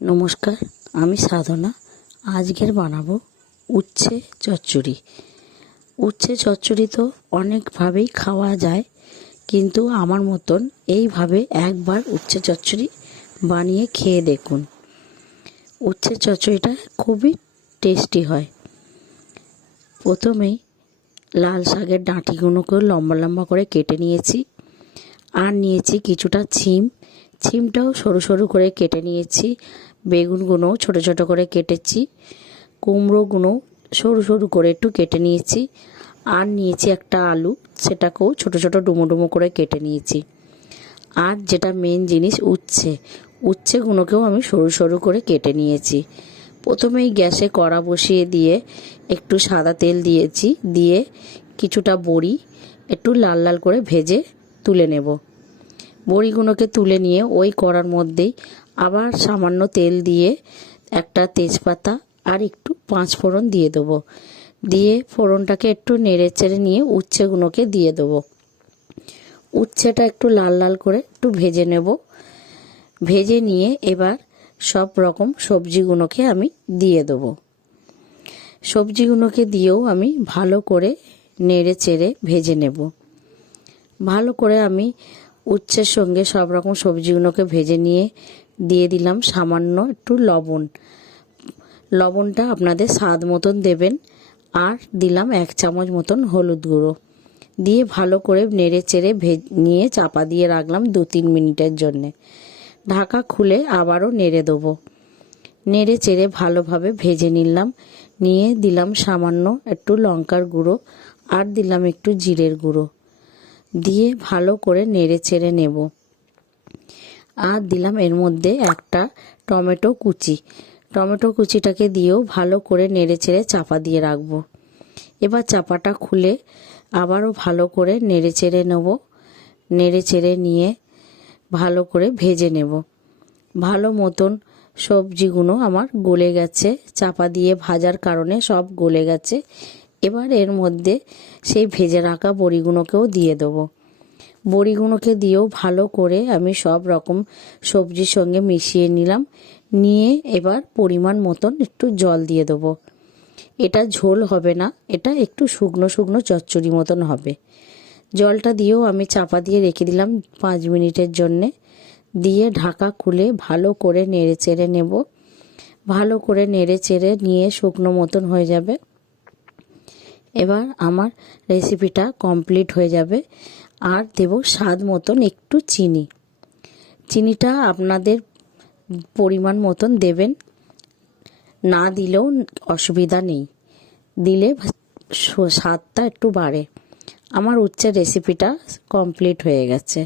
নমস্কার, আমি সাধনা। আজকের বানাবো উচ্ছে চচ্চড়ি। উচ্ছে চচ্চড়ি তো অনেকভাবেই খাওয়া যায়, কিন্তু আমার মতন এইভাবে একবার উচ্ছে চচ্চড়ি বানিয়ে খেয়ে দেখুন। উচ্ছে চচ্চড়িটা খুবই টেস্টি হয়। প্রথমেই লাল শাকের ডাঁটিগুলোকে লম্বা লম্বা করে কেটে নিয়েছি, আর নিয়েছি কিছুটা ছিমটাও সরু সরু করে কেটে নিয়েছি। বেগুনগুলোও ছোট ছোট করে কেটেছি, কুমড়োগুলো সরু সরু করে একটু কেটে নিয়েছি, আর নিয়েছি একটা আলু, সেটাকেও ছোট ছোট ডুমো ডুমো করে কেটে নিয়েছি। আর যেটা মেন জিনিস উচ্ছেগুলোকেও আমি সরু সরু করে কেটে নিয়েছি। প্রথমেই গ্যাসে কড়া বসিয়ে দিয়ে একটু সাদা তেল দিয়েছি, দিয়ে কিছুটা বড়ি একটু লাল লাল করে ভেজে তুলে নেব। বড়িগুলোকে তুলে নিয়ে ওই কড়ার মধ্যেই আবার সামান্য তেল দিয়ে একটা তেজপাতা আর একটু পাঁচফোড়ন দিয়ে দেবো। দিয়ে ফোড়নটাকে একটু নেড়ে চেড়ে নিয়ে উচ্ছেগুলোকে দিয়ে দেবো। উচ্ছেটা একটু লাল লাল করে একটু ভেজে নেব। ভেজে নিয়ে এবার সব রকম সবজিগুলোকে আমি দিয়ে দেবো। সবজিগুলোকে দিয়েও আমি ভালো করে নেড়ে চেড়ে ভেজে নেব। ভালো করে আমি উচ্ছের সঙ্গে সব রকম সবজিগুলোকে ভেজে নিয়ে দিয়ে দিলাম সামান্য একটু লবণটা আপনাদের স্বাদ মতন দেবেন। আর দিলাম 1 চামচ মতন হলুদ গুঁড়ো দিয়ে ভালো করে নেড়ে চেড়ে নিয়ে চাপা দিয়ে রাখলাম 2-3 মিনিটের জন্যে। ঢাকা খুলে আবারও নেড়ে দেবো। নেড়ে চেড়ে ভালোভাবে ভেজে নিলাম। নিয়ে দিলাম সামান্য একটু লঙ্কার গুঁড়ো আর দিলাম একটু জিরের গুঁড়ো দিয়ে ভালো করে নেড়ে চেড়ে নেব। আর দিলাম এর মধ্যে একটা টমেটো কুচিটাকে দিয়েও ভালো করে নেড়ে চেড়ে চাপা দিয়ে রাখবো। এবার চাপাটা খুলে আবারও ভালো করে নেড়ে চেড়ে নেব। নেড়ে চেড়ে নিয়ে ভালো করে ভেজে নেব। ভালো মতন সবজিগুলো আমার গলে গেছে, চাপা দিয়ে ভাজার কারণে সব গলে গেছে। এবার এর মধ্যে সেই ভেজে রাখা বড়িগুলোকেও দিয়ে দেবো। বড়িগুলোকে দিয়েও ভালো করে আমি সব রকম সবজির সঙ্গে মিশিয়ে নিলাম। নিয়ে এবার পরিমাণ মতন একটু জল দিয়ে দেবো। এটা ঝোল হবে না, এটা একটু শুকনো শুকনো চচ্চড়ি মতন হবে। জলটা দিয়েও আমি চাপা দিয়ে রেখে দিলাম 5 মিনিটের জন্যে। দিয়ে ঢাকা খুলে ভালো করে নেড়ে চেড়ে নেব। ভালো করে নেড়ে চেড়ে নিয়ে শুকনো মতন হয়ে যাবে। এবার আমার রেসিপিটা কমপ্লিট হয়ে যাবে। আর দেব স্বাদ মতন একটু চিনিটা আপনাদের পরিমাণ মতন দেবেন, না দিলেও অসুবিধা নেই, দিলে স্বাদটা একটু বাড়ে। আমার উচ্ছের রেসিপিটা কমপ্লিট হয়ে গেছে।